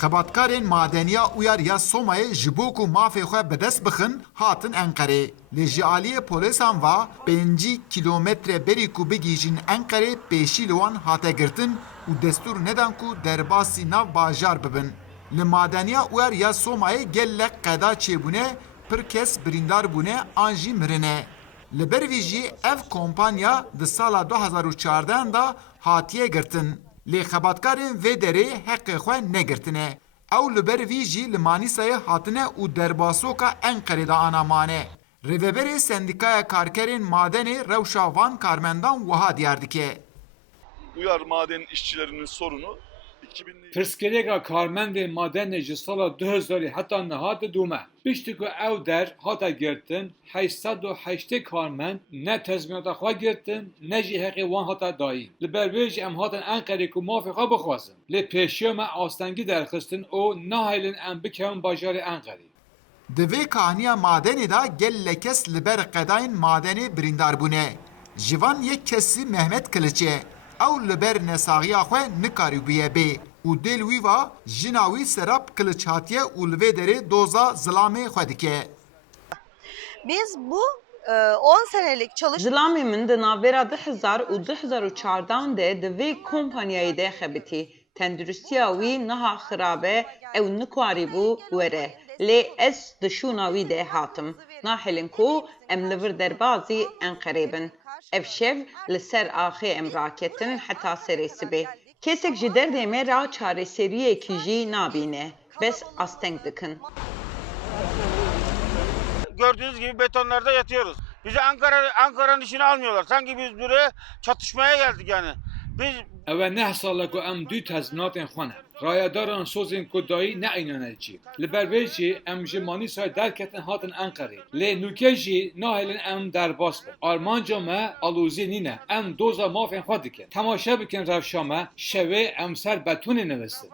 Xebatkarên madeniya Uyarya Soma'yê ji bo ku mafê xwe bi dest bixin hatin Enqereyê. Lê ji aliyê polîsan ve 5 kilometre berî ku bigîjin Enqereyê pêşî li wan hate girtin û destûr nedan ku derbasî nav bajar bibin. Li madeniya Uyarya Soma'yê gelek qeda çêbûne, pir kes birîndar bûne an jî mirine. Li ber vî jî ev kompanya di sala 2014 da hatiye girtin. Lê xebatkarên vê derê heqê xwe negirtine. Ew li ber vî jî li Manîsayê hatine û derbasoka Enqerê da anamane. Rêveberê Sendikaya Karkerên Madenê rewşa van karmendan wiha diyar dike. Uyar maden işçilerinin sorunu 2000'li Pirsgirêka karmendên madenê ji sala 2000 heta nihat dûme. Piştî ku ew der hata girtin, 808 karmend ne tezminata xwe girtin, ne jî heqê wan hata dayîn. Li ber vê jî em hatin Enqerê ku mafê xwe bixwazin. Lê pêşiya me astengî derxistin û nahêlin em bikevin bajarê Enqerê. Di vê kaniya madenê da gelek kes li ber qedayên madenê birîndar bûne. Ji van yek kesî Mehmet Kiliçê. Ew li ber nesaxiya xwe nikarîbûye bê û dêl wî va jina wî Serap Kiliç hatiye û li vê derê doza zilamê xwe dike. Biz bu 10 senelik çalışma Zilamê min di navbera 2000 û 2014 de di vê kompanyayê de xebitî. Tenduristiya wî niha xirabe ew nikwarîbû were. Lê ez di şûna wî de hatim. Nahêlin ku em li vir derbasî Enqerê bin. Ev şev li ser axê em raketin heta serê sibê. Kesek ji derdê me ra çareseriyekî jî nabîne. Bes asteng dikin. Gördüğünüz gibi betonlarda yatıyoruz. Bizi Ankara'nın işini almıyorlar. Sanki biz buraya çatışmaya geldik yani. Biz Ew e 9 sala ku em dû tezminatên xwe ne. Rayadaran sozên ku dayî neînane çî. Li ber vê jî em ji Manîsayê derketin hatin Enqerê. Lê nûke jî nahêlin em derbas bin. Armanca me alozî nîne. Em doza mafên xwe dikin. Temaşe bikin rewşa me, şevê em ser betonê nivîsin.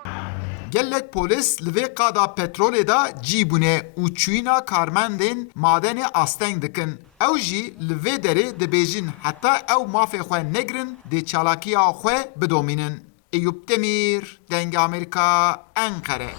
Gelek polis li vê qada petrolê da cî bûne û çûyîna karmendên madenê asteng dikin. Ew jî li vê derê dibêjin heta ew mafê xwe negirin dê çalakiya xwe bidomînin. Eyüp Demir, Dengê Amerîka, Enqere.